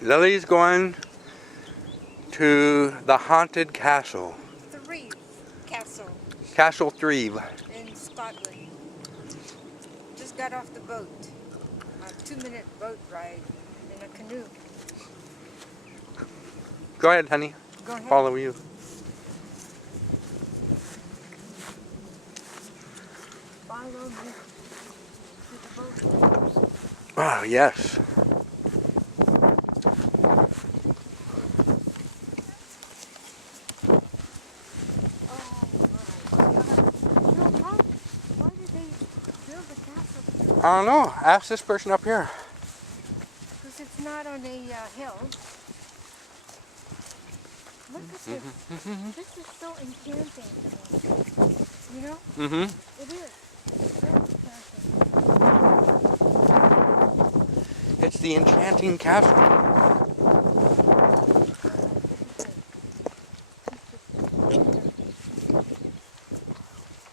Lily's going to the haunted castle. Threeve Castle Castle Threeve. in Scotland. Just got off the boat. A 2-minute boat ride in a canoe. Go ahead, honey. Go ahead. Follow you. Follow me to the boat. Oh, yes. Why did they build the castle? I don't know. Ask this person up here. Because it's not on a hill. Look at this. This is so enchanting to me. You know? Mm-hmm. It is. It's enchanting. It's the enchanting castle.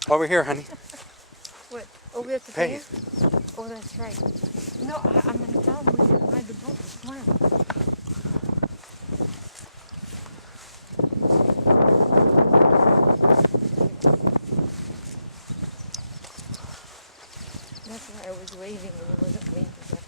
Over here, honey. What? Over at the Hey. pier? Oh, that's right. No, I'm going to tell them we didn't ride the boat this morning. That's why I was waving and he wasn't waving back.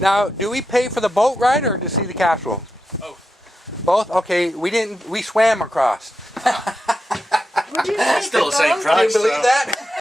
Now, do we pay for the boat ride or to see the castle? Both. Both? Okay, we swam across. What do you think? Still the same price. Can you believe so. that?